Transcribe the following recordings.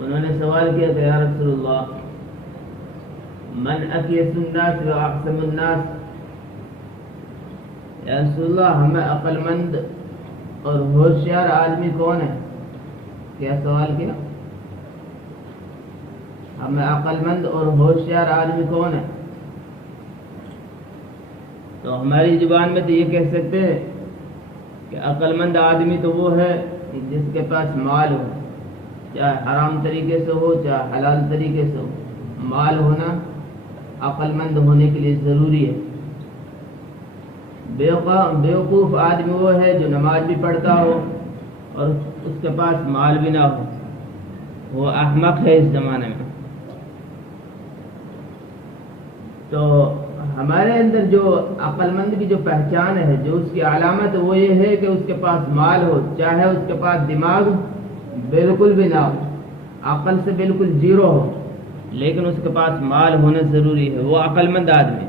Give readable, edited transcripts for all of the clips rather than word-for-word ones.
انہوں نے سوال کیا کہ یا رسول اللہ من اکیس الناس و احسم الناس، یا رسول اللہ ہمیں عقل مند اور ہوشیار آدمی کون ہے؟ کیا سوال کیا؟ ہمیں عقل مند اور ہوشیار آدمی کون ہے؟ تو ہماری زبان میں تو یہ کہہ سکتے ہیں کہ عقل مند آدمی تو وہ ہے جس کے پاس مال ہو، چاہے حرام طریقے سے ہو چاہے حلال طریقے سے ہو، مال ہونا عقل مند ہونے کے لیے ضروری ہے۔ بیوقوف آدمی وہ ہے جو نماز بھی پڑھتا ہو اور اس کے پاس مال بھی نہ ہو، وہ احمق ہے اس زمانے میں۔ تو ہمارے اندر جو عقل مند کی جو پہچان ہے، جو اس کی علامت ہے، وہ یہ ہے کہ اس کے پاس مال ہو، چاہے اس کے پاس دماغ بالکل بھی نہ ہو، عقل سے بالکل زیرو ہو، لیکن اس کے پاس مال ہونا ضروری ہے، وہ عقل مند آدمی۔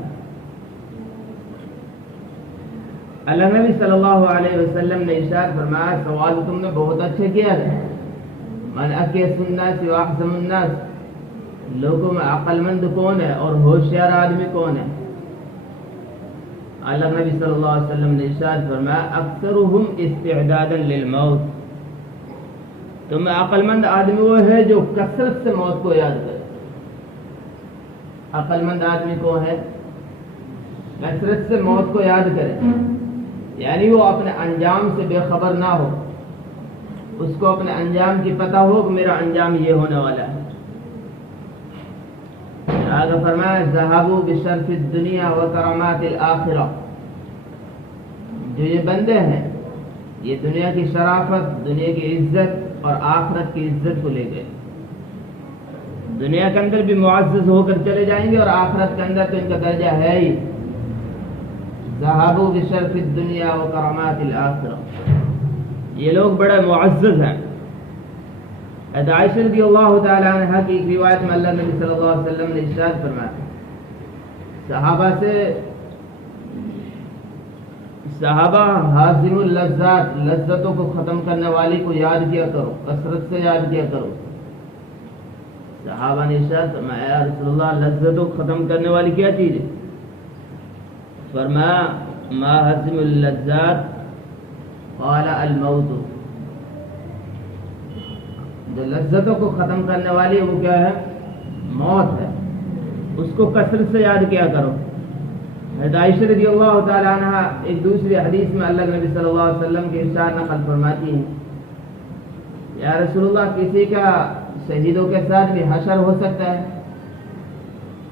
اللہ نبی صلی اللہ علیہ وسلم نے ارشاد فرمایا، سوال تم نے بہت اچھے کیا ہے، من اکیس الناس و احسم الناس، لوگوں میں عقل مند کون ہے اور ہوشیار آدمی کون ہے؟ اللہ نبی صلی اللہ علیہ وسلم نے ارشاد فرمایا، اکثرهم استعدادا للموت، تو میں عقل مند آدمی وہ ہے جو کثرت سے موت کو یاد کرے۔ عقل مند آدمی کون ہے؟ کثرت سے موت کو یاد کرے، یعنی وہ اپنے انجام سے بے خبر نہ ہو، اس کو اپنے انجام کی پتہ ہو کہ میرا انجام یہ ہونے والا ہے۔ آگے فرمایا، ذهبوا بشرف الدنیا وکرامات الآخرہ، جو یہ بندے ہیں یہ دنیا کی شرافت، دنیا کی عزت اور آخرت کی عزت کو لے گئے۔ دنیا کے اندر بھی معزز ہو کر چلے جائیں گے اور آخرت کے اندر تو ان کا درجہ ہے ہی، ذهبوا بشرف الدنیا وکرامات الآخرہ، یہ لوگ بڑے معزز ہیں۔ عائشہ رضی اللہ تعالی عنہ کی ایک روایت میں اللہ نبی صلی اللہ علیہ وسلم نے ارشاد فرمایا، صحابہ حازم اللذات، لذتوں کو ختم کرنے والی کو یاد کیا کرو، کثرت سے یاد کیا کرو۔ صحابہ نے ارشاد فرمایا، یا رسول اللہ لذتوں کو ختم کرنے والی کیا چیز ہے؟ فرمایا، ما حازم اللذات قال الموت، جو لذتوں کو ختم کرنے والی وہ کیا ہے؟ موت ہے، اس کو کثرت سے یاد کیا کرو۔ عائشہ رضی اللہ تعالی عنہ ایک دوسری حدیث میں اللہ نبی صلی اللہ علیہ وسلم کے ارشاد نقل فرماتی ہیں، یا رسول اللہ کسی کا شہیدوں کے ساتھ بھی حشر ہو سکتا ہے؟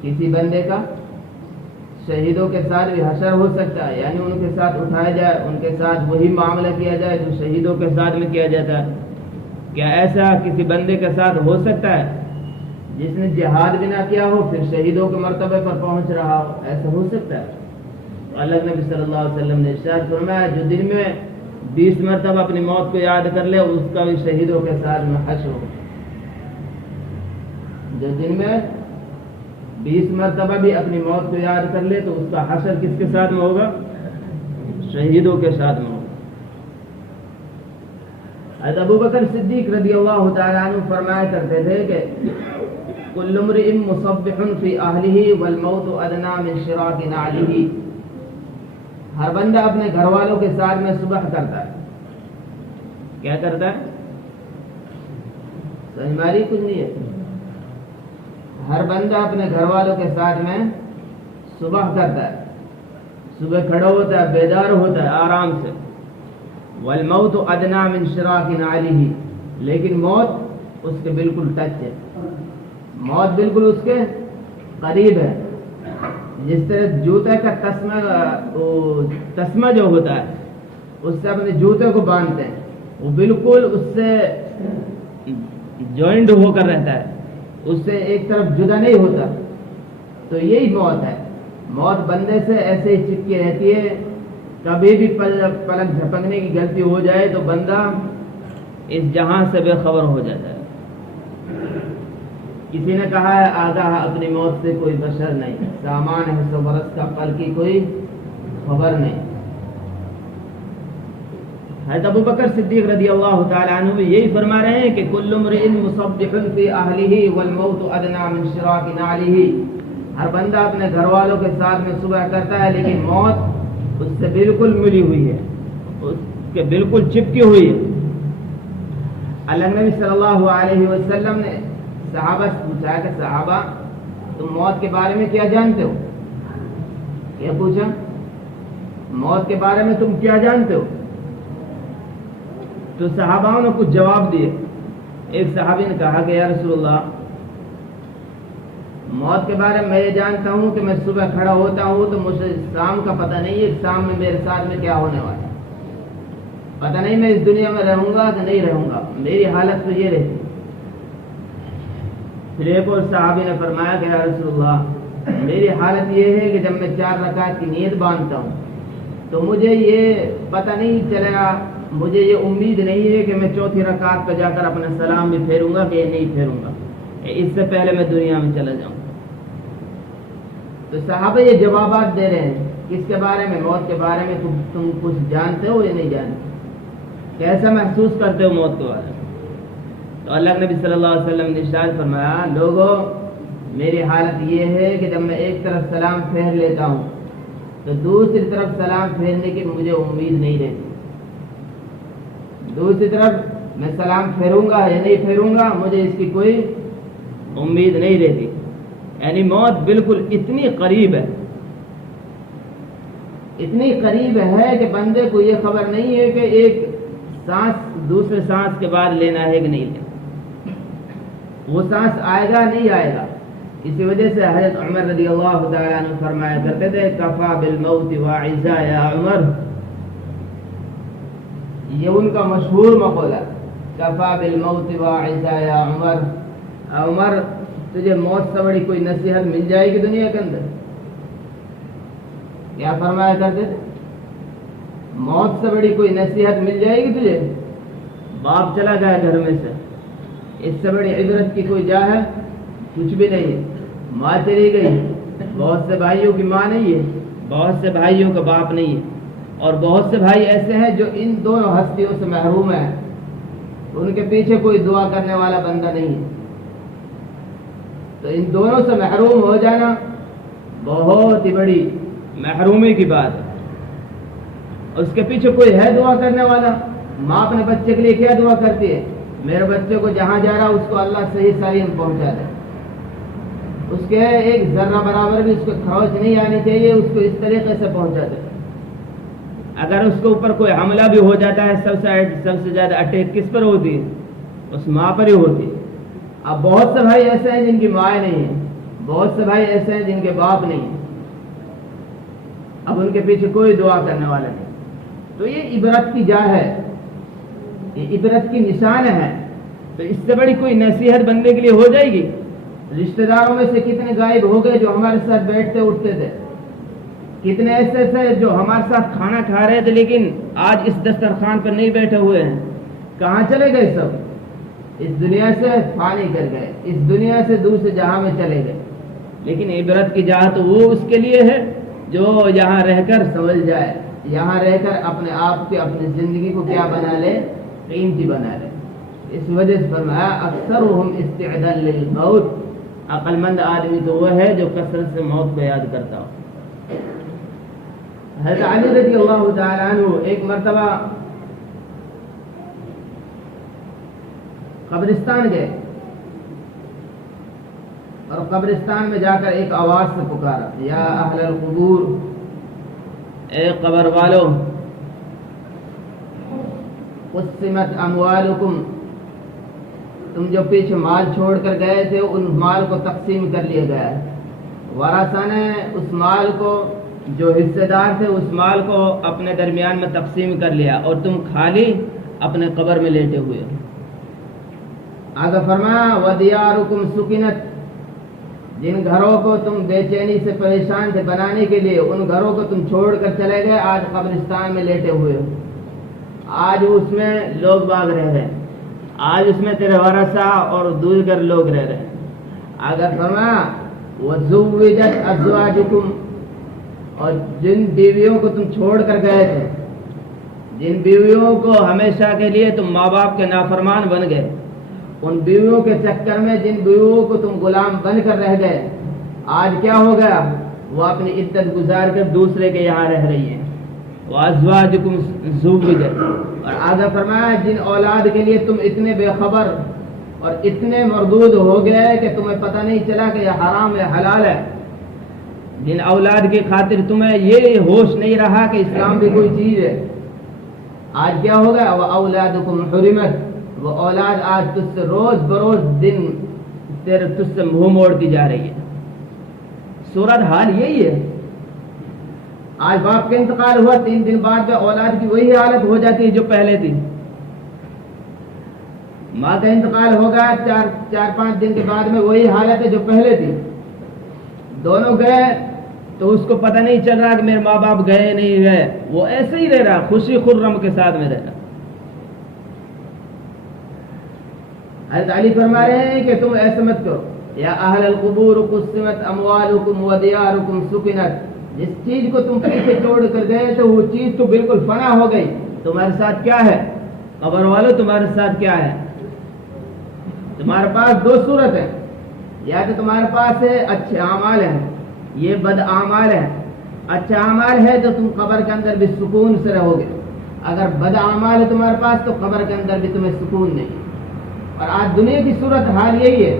کسی بندے کا شہیدوں کے ساتھ بھی حشر ہو سکتا ہے، یعنی ان کے ساتھ اٹھایا جائے، ان کے ساتھ وہی معاملہ کیا جائے جو شہیدوں کے ساتھ میں کیا جاتا ہے؟ کیا ایسا کسی بندے کے ساتھ ہو سکتا ہے جس نے جہاد بھی نہ کیا ہو پھر شہیدوں کے مرتبے پر پہنچ رہا ہو؟ ایسا ہو سکتا ہے؟ تو اللہ نبی صلی اللہ علیہ وسلم نے ارشاد فرمایا، جو دن میں 20 مرتبہ اپنی موت کو یاد کر لے اس کا بھی شہیدوں کے ساتھ میں حشر ہو۔ جو دن میں 20 مرتبہ بھی اپنی موت کو یاد کر لے تو اس کا حشر کس کے ساتھ میں ہوگا؟ شہیدوں کے ساتھ میں ہوگا۔ حضرت ابو بکر صدیق رضی اللہ تعالیٰ عنہ فرمایا کرتے تھے کہ کل امرئ مصبح فی اہلہ والموت ادنی من شراک نعلہ، ہر بندہ اپنے گھر والوں کے ساتھ میں صبح کرتا ہے۔ کیا کرتا ہے؟ سمجھ ماری کچھ نہیں ہے؟ ہر بندہ اپنے گھر والوں کے ساتھ میں صبح کرتا ہے، صبح کھڑا ہوتا ہے، بیدار ہوتا ہے آرام سے۔ والموت ادنی من شراک نعلہ، لیکن موت اس کے بالکل ٹچ ہے، موت بالکل اس کے قریب ہے۔ جس طرح جوتے کا تسمہ جو ہوتا ہے اس سے اپنے جوتے کو باندھتے ہیں، وہ بالکل اس سے جوائنڈ ہو کر رہتا ہے، اس سے ایک طرف جدا نہیں ہوتا۔ تو یہی موت ہے، موت بندے سے ایسے ہی چپکی رہتی ہے، کبھی بھی پلک جھپکنے کی غلطی ہو جائے تو بندہ اس جہاں سے بے خبر ہو جاتا ہے۔ کسی نے کہا ہے، آگاہ اپنی موت سے کوئی بشر نہیں، سامان ہے 100 برس کا، پل کی کوئی خبر نہیں۔ حضرت ابو بکر صدیق رضی اللہ تعالیٰ عنہ یہی فرما رہے ہیں کہ کل امرئ مصبح فی اہلہ والموت ادنی من شراک نعلہ، ہر بندہ اپنے گھر والوں کے ساتھ میں صبح کرتا ہے لیکن موت اس سے بالکل ملی ہوئی ہے، اس کے بالکل چپکی ہوئی ہے۔ اللہ نبی صلی اللہ علیہ وسلم نے صحابہ سے پوچھا کہ صحابہ تم موت کے بارے میں کیا جانتے ہو؟ کیا پوچھا؟ موت کے بارے میں تم کیا جانتے ہو؟ تو صحاباؤں نے کچھ جواب دیے۔ ایک صحابی نے کہا کہ یا رسول اللہ، موت کے بارے میں یہ جانتا ہوں کہ میں صبح کھڑا ہوتا ہوں تو مجھے شام کا پتہ نہیں ہے شام میں میرے ساتھ میں کیا ہونے والا ہے، پتہ نہیں میں اس دنیا میں رہوں گا کہ نہیں رہوں گا، میری حالت تو یہ رہتی۔ پھر ایک اور صحابی نے فرمایا کہ یا رسول اللہ، میری حالت یہ ہے کہ جب میں 4 رکعت کی نیت باندھتا ہوں تو مجھے یہ پتہ نہیں چلے، مجھے یہ امید نہیں ہے کہ میں 4تھی رکعت پہ جا کر اپنا سلام بھی پھیروں گا کہ نہیں پھیروں گا، اس سے پہلے میں دنیا میں چلا جاؤں۔ تو صحابہ یہ جوابات دے رہے ہیں کس کے بارے میں؟ موت کے بارے میں تم کچھ جانتے ہو یا نہیں جانتے؟ کیسا محسوس کرتے ہو موت کے بارے میں؟ تو اللہ کے نبی صلی اللہ علیہ وسلم نے ارشاد فرمایا، لوگوں میری حالت یہ ہے کہ جب میں ایک طرف سلام پھیر لیتا ہوں تو دوسری طرف سلام پھیرنے کی مجھے امید نہیں رہتی، دوسری طرف میں سلام پھیروں گا یا نہیں پھیروں گا مجھے اس کی کوئی امید نہیں رہتی۔ یعنی موت بالکل اتنی قریب ہے، اتنی قریب ہے کہ بندے کو یہ خبر نہیں ہے کہ ایک سانس دوسرے سانس کے بعد لینا ہے کہ نہیں لینا، وہ سانس آئے گا نہیں آئے گا۔ اسی وجہ سے حضرت عمر رضی اللہ تعالیٰ عنہ فرمایا کرتے تھے کفا بالموت واعظا یا عمر، یہ ان کا مشہور مقولہ، کفا بالموت واعظا یا عمر، عمر تجھے موت سے بڑی کوئی نصیحت مل جائے گی دنیا کے اندر؟ کیا فرمایا کرتے تھے؟ موت سے بڑی کوئی نصیحت مل جائے گی تجھے؟ باپ چلا گیا گھر میں سے، اس سے بڑی عبرت کی کوئی جا ہے؟ کچھ بھی نہیں ہے۔ ماں چلی گئی، بہت سے بھائیوں کی ماں نہیں ہے، بہت سے بھائیوں کا باپ نہیں ہے، اور بہت سے بھائی ایسے ہیں جو ان دونوں ہستیوں سے محروم ہیں، ان کے پیچھے کوئی دعا کرنے والا بندہ نہیں ہے۔ تو ان دونوں سے محروم ہو جانا بہت ہی بڑی محرومی کی بات ہے۔ اس کے پیچھے کوئی ہے دعا کرنے والا؟ ماں اپنے بچے کے لیے کیا دعا کرتی ہے؟ میرے بچے کو جہاں جا رہا اس کو اللہ صحیح سالم پہنچا دے، اس کے ایک ذرہ برابر بھی اس کو کھروچ نہیں آنی چاہیے، اس کو اس طریقے سے پہنچا دے۔ اگر اس کے اوپر کوئی حملہ بھی ہو جاتا ہے سب سے زیادہ اٹیک کس پر ہوتی ہے؟ اس ماں پر ہی ہوتی ہے۔ اب بہت سے بھائی ایسے ہیں جن کی ماں نہیں ہے، بہت سے بھائی ایسے ہیں جن کے باپ نہیں ہے، اب ان کے پیچھے کوئی دعا کرنے والا نہیں۔ تو یہ عبرت کی جا ہے، یہ عبرت کی نشان ہے۔ تو اس سے بڑی کوئی نصیحت بندے کے لیے ہو جائے گی؟ رشتہ داروں میں سے کتنے غائب ہو گئے جو ہمارے ساتھ بیٹھتے اٹھتے تھے، کتنے ایسے تھے جو ہمارے ساتھ کھانا کھا رہے تھے لیکن آج اس دسترخوان پر نہیں بیٹھے ہوئے ہیں، کہاں چلے گئے؟ سب اس دنیا سے فانی کر گئے، اس دنیا سے دوسرے جہاں میں چلے گئے۔ لیکن عبرت کی جہاں تو وہ اس کے لیے ہے جو یہاں رہ کر سمجھ جائے، یہاں رہ کر اپنے آپ کے اپنی زندگی کو کیا بنا لے؟ قیمتی بنا لے۔ اس وجہ سے فرمایا اکثرهم استعدا للموت، عقل مند آدمی تو وہ ہے جو کثرت سے موت کو یاد کرتا ہو۔ حضرت علی رضی اللہ تعالیٰ عنہ ایک مرتبہ قبرستان گئے اور قبرستان میں جا کر ایک آواز سے پکارا، یا اہل القبور، اے قبر والو، قسمت اموالکم، تم جو پیچھے مال چھوڑ کر گئے تھے ان مال کو تقسیم کر لیا گیا ہے۔ ورثہ نے اس مال کو، جو حصے دار تھے اس مال کو اپنے درمیان میں تقسیم کر لیا اور تم خالی اپنے قبر میں لیٹے ہوئے ہو۔ آگے فرمایا ودیارکم سکنت، جن گھروں کو تم بے چینی سے پریشان تھے بنانے کے لیے ان گھروں کو تم چھوڑ کر چلے گئے، آج قبرستان میں لیٹے ہوئے ہو، آج اس میں لوگ باغ رہ رہے ہیں، آج اس میں تیرے ورثہ اور دیگر لوگ رہ رہے ہیں۔ آگے فرمایا وزوجت ازواجکم، اور جن بیویوں کو تم چھوڑ کر گئے تھے جن بیویوں کو ہمیشہ کے لیے تم ماں باپ کے نافرمان بن گئے، ان بیویوں کے چکر میں جن بیویوں کو تم غلام بن کر رہ گئے، آج کیا ہو گیا؟ وہ اپنی عدت گزار کر دوسرے کے یہاں رہ رہی ہیں۔ وَأَزْوَاجُكُمْ زُوِّجَتْ، اور آگے فرمایا جن اولاد کے لیے تم اتنے بے خبر اور اتنے مردود ہو گئے کہ تمہیں پتہ نہیں چلا کہ یہ حرام ہے حلال ہے، جن اولاد کی خاطر تمہیں یہ ہوش نہیں رہا کہ اسلام بھی کوئی چیز ہے، آج کیا ہوگا؟ وَأَوْلَادُكُمْ حُرِمَتْ، وہ اولاد آج تجھ سے روز بروز دن تجھ سے منہ موڑتی جا رہی ہے۔ صورت حال یہی ہے۔ آج باپ کا انتقال ہوا، 3 دن بعد میں اولاد کی وہی حالت ہو جاتی ہے جو پہلے تھی۔ ماں کا انتقال ہوگا 4-5 دن کے بعد میں وہی حالت ہے جو پہلے تھی۔ دونوں گئے تو اس کو پتہ نہیں چل رہا کہ میرے ماں باپ گئے نہیں گئے، وہ ایسے ہی رہ رہا، خوشی خرم کے ساتھ میں رہ رہا۔ حضرت علی فرما رہے ہیں کہ تم ایسے مت کرو، یا اہل القبور قسمت اموالکم ودیارکم سکنت، جس چیز کو تم پیچھے چھوڑ کر گئے تو وہ چیز تو بالکل فنا ہو گئی، تمہارے ساتھ کیا ہے؟ قبر والو تمہارے ساتھ کیا ہے؟ تمہارے پاس 2 صورت ہے، یا تو تمہارے پاس ہے اچھے اعمال ہیں، یہ بد اعمال ہے۔ اچھا اعمال ہے تو تم قبر کے اندر بھی سکون سے رہو گے، اگر بد اعمال ہے تمہارے پاس تو قبر کے اندر بھی تمہیں سکون نہیں۔ اور آج دنیا کی صورت حال یہی ہے،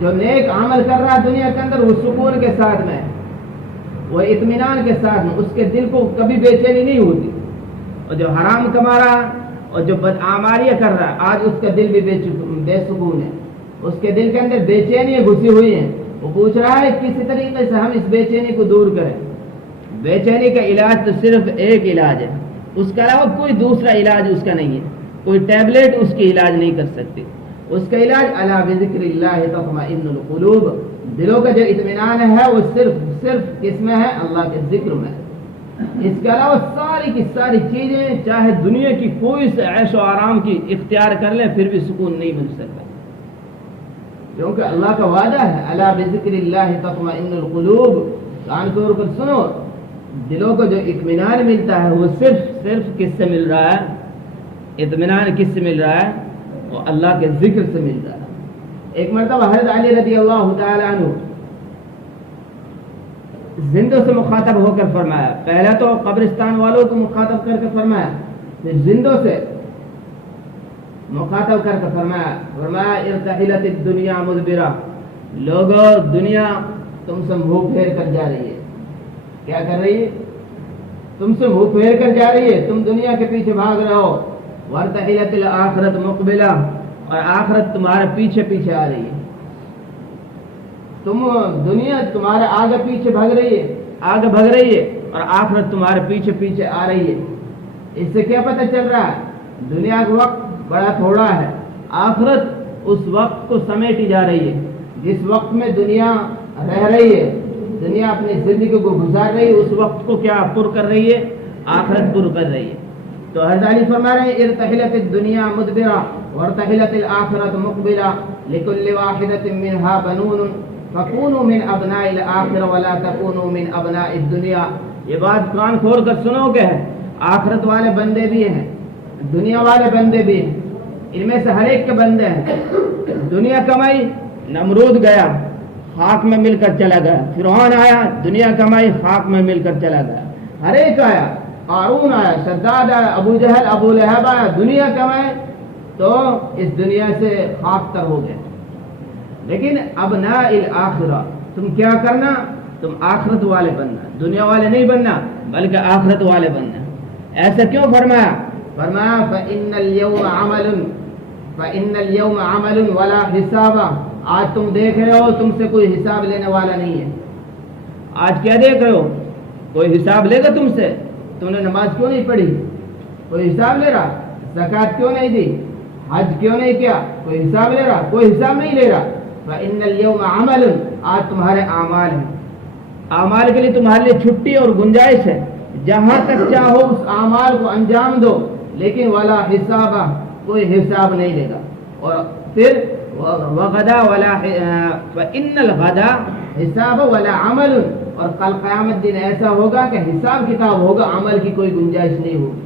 جو نیک عمل کر رہا ہے دنیا کے اندر وہ سکون کے ساتھ میں، وہ اطمینان کے ساتھ میں، اس کے دل کو کبھی بے چینی نہیں ہوتی، اور جو حرام کما رہا اور جو بد اعمالیاں کر رہا ہے آج اس کا دل بھی بے سکون ہے، اس کے دل کے اندر بے چینیاں گھسی ہوئی ہیں۔ وہ پوچھ رہا ہے کسی طریقے سے ہم اس بے چینی کو دور کریں۔ بے چینی کا علاج تو صرف ایک علاج ہے، اس کے علاوہ کوئی دوسرا علاج اس کا نہیں ہے، کوئی ٹیبلٹ اس کی علاج نہیں کر سکتی۔ اس کا علاج الا بذکر اللہ تطمئن القلوب، دلوں کا جو اطمینان ہے وہ صرف کس میں ہے؟ اللہ کے ذکر میں۔ اس کے علاوہ ساری کی ساری چیزیں چاہے دنیا کی کوئی سے عیش و آرام کی اختیار کر لیں پھر بھی سکون نہیں مل سکتا، کیونکہ اللہ کا وعدہ ہے الا بذکر اللہ تطمئن القلوب۔ کان کھول کر سنو، دلوں کو جو اطمینان ملتا ہے وہ صرف کس سے مل رہا ہے؟ اطمینان کس سے مل رہا ہے؟ وہ اللہ کے ذکر سے مل رہا ہے۔ ایک مرتبہ حضرت علی رضی اللہ تعالی عنہ زندوں سے مخاطب ہو کر فرمایا، پہلا تو قبرستان والوں کو مخاطب کر کے فرمایا، پھر زندوں سے مخاطب کر کے فرمایا ارتحلت الدنیا مدبرہ، لوگو دنیا تم سے منہ پھیر کر جا رہی ہے۔ کیا کر رہی ہے؟ تم سے منہ پھیر کر جا رہی ہے، تم دنیا کے پیچھے بھاگ رہے ہو۔ وارتحلت الآخرت مقبلہ، اور آخرت تمہارے پیچھے پیچھے آ رہی ہے۔ تم دنیا تمہارے آگے پیچھے بھاگ رہی ہے اور آخرت تمہارے پیچھے پیچھے آ رہی ہے۔ اس سے کیا پتہ چل رہا ہے؟ دنیا کا وقت بڑا تھوڑا ہے، آخرت اس وقت کو سمیٹی جا رہی ہے۔ جس وقت میں دنیا رہ رہی ہے، دنیا اپنی زندگی کو گزار رہی ہے، اس وقت کو کیا پر کر رہی ہے؟ آخرت پر کر رہی ہے۔ تو حضرت علی فرما رہے ہیں ارتحلت الدنیا مدبرہ وارتحلت الآخرت مقبلہ لکل واحدۃ منہا بنون فکونوا من ابناء الآخرہ ولا تکونوا من ابناء الدنیا۔ یہ بات کان کھول کر سنو کہ آخرت والے بندے بھی ہیں، دنیا والے بندے بھی ہیں، ان میں سے ہر ایک کے بندے ہیں۔ دنیا کمائی، نمرود گیا خاک میں مل کر چلا گیا، فرعون آیا دنیا کمائی خاک میں مل کر چلا گیا، ہر ایک آیا، قارون آیا، شداد آیا، ابو جہل ابو لہب آیا، دنیا کمائے تو اس دنیا سے خاک تر ہو گئے۔ لیکن ابناء الآخرہ، تم کیا کرنا؟ تم آخرت والے بننا، دنیا والے نہیں بننا بلکہ آخرت والے بننا۔ ایسا کیوں فرمایا؟ فرمایا فإن اليوم عمل ولا حساب، آج تم دیکھ رہے ہو تم سے کوئی حساب لینے والا نہیں ہے۔ آج کیا دیکھ رہے ہو؟ کوئی حساب لے گا تم سے؟ تم نے نماز کیوں نہیں پڑھی؟ کوئی حساب لے رہا؟ زکوٰۃ کیوں نہیں دی؟ حج کیوں نہیں کیا؟ کوئی حساب لے رہا؟ کوئی حساب نہیں لے رہا۔ فإن اليوم عمل، آج تمہارے اعمال ہیں، اعمال کے لیے تمہارے لیے چھٹی اور گنجائش ہے، جہاں تک چاہو اس اعمال کو انجام دو، لیکن ولا حساب، کوئی حساب نہیں لے گا۔ اور پھر وغدا ولا فإن الغدا حساب ولا عمل، اور کل قیامت دن ایسا ہوگا کہ حساب کتاب ہوگا، عمل کی کوئی گنجائش نہیں ہوگی۔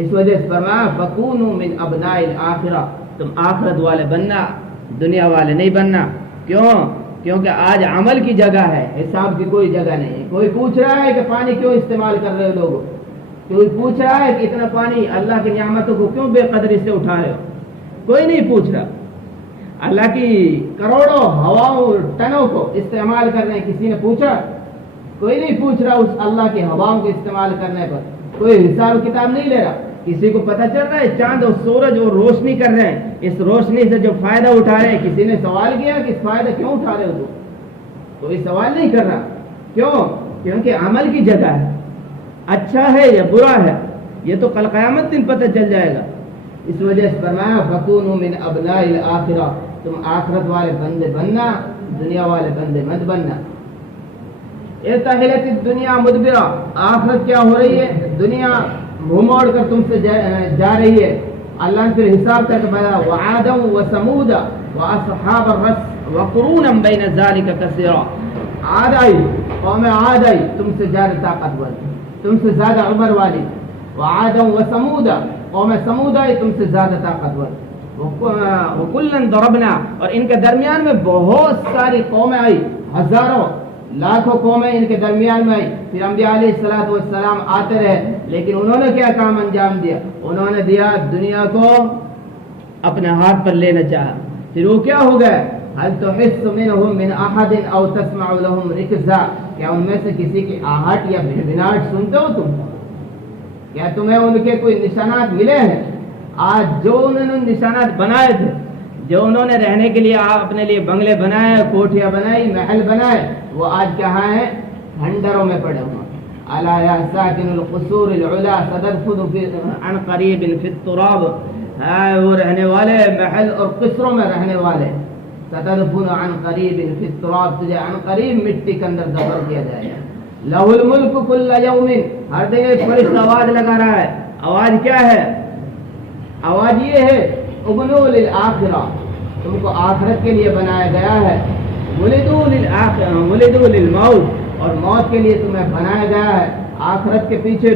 اس وجہ سے فرمایا فکونوا من ابناء الآخرہ، تم آخرت والے بننا، دنیا والے نہیں بننا۔ کیوں؟ کیونکہ آج عمل کی جگہ ہے، حساب کی کوئی جگہ نہیں ہے۔ کوئی پوچھ رہا ہے کہ پانی کیوں استعمال کر رہے ہو لوگ، کوئی پوچھ رہا ہے کہ اتنا پانی اللہ کی نعمتوں کو کیوں بے قدری سے اٹھا رہے ہو، کوئی نہیں پوچھ رہا۔ اللہ کی کروڑوں ہواؤں ٹنوں کو استعمال کر رہے ہیں، کسی نے پوچھا؟ کوئی نہیں پوچھ رہا۔ اس اللہ کی ہواؤں کو استعمال کرنے پر کوئی حساب کتاب نہیں لے رہا۔ کسی کو پتہ چل رہا ہے چاند اور سورج اور روشنی کر رہے ہیں، اس روشنی سے جو فائدہ اٹھا رہے ہیں، کسی نے سوال کیا کہ اس فائدہ کیوں اٹھا رہے ہو تم؟ کوئی سوال نہیں کر رہا۔ کیوں؟ کیونکہ عمل کی جگہ ہے، اچھا ہے یا برا ہے یہ تو کل قیامت دن پتہ چل جائے گا۔ اس وجہ سے فرمایا فکونوا من ابناء الآخرہ، تم آخرت والے بندے بننا، دنیا والے بندے مت بننا۔ ارتحلت الدنیا مدبرہ، آخرت کیا ہو رہی ہے؟ دنیا منہ موڑ کر تم سے جا رہی ہے۔ اللہ نے پھر حساب کر کے بتایا وعادا وثمودا واصحاب الرس وقرونا بین ذلک کثیرا، عاد آئی، قوم عاد آئی تم سے زیادہ طاقتور، تم سے زیادہ عمر والی، وعادا وثمودا، قوم سمود آئی تم سے زیادہ طاقتور، وکلا ضربنا، اور ان کے درمیان میں بہت ساری قومیں آئی، ہزاروں لاکھوں قومیں ان کے درمیان میں آئی۔ پھر انبیاء علیہ الصلوۃ والسلام آتے رہے، لیکن انہوں نے کیا کام انجام دیا؟ انہوں نے دیا دنیا کو اپنے ہاتھ پر لینا چاہا، پھر وہ کیا ہو گئے؟ هل تحس منهم من احد او تسمع لهم رکزا، کیا ان میں سے کسی کی آہٹ یا بھنبھناہٹ سنتے ہو تم؟ کیا تمہیں ان کے کوئی نشانات ملے ہیں؟ آج جو انہوں نے نشانات بنائے تھے، جو انہوں نے رہنے کے لیے اپنے لیے بنگلے بنائے، کوٹھیاں بنائی، محل بنائے، وہ آج کہاں ہیں؟ کھنڈروں میں پڑے ہوئے۔ الا یا ساکن القصور العلا تدفن عن قریب فی التراب، وہ رہنے والے محل اور قصروں میں رہنے والے، تدفن عن قریب فی التراب، تجھے عن قریب مٹی کے اندر دفن کیا جائے گا۔ لہ الملک کل یوم، ہر دن ایک فرشتہ آواز لگا رہا ہے۔ آواز کیا ہے؟ آواز یہ ہے ابنوا للآخرہ، تم کو آخرت کے لیے بنایا گیا ہے، ولدوا للموت، اور موت کے لیے تمہیں بنایا گیا ہے۔ آخرت کے پیچھے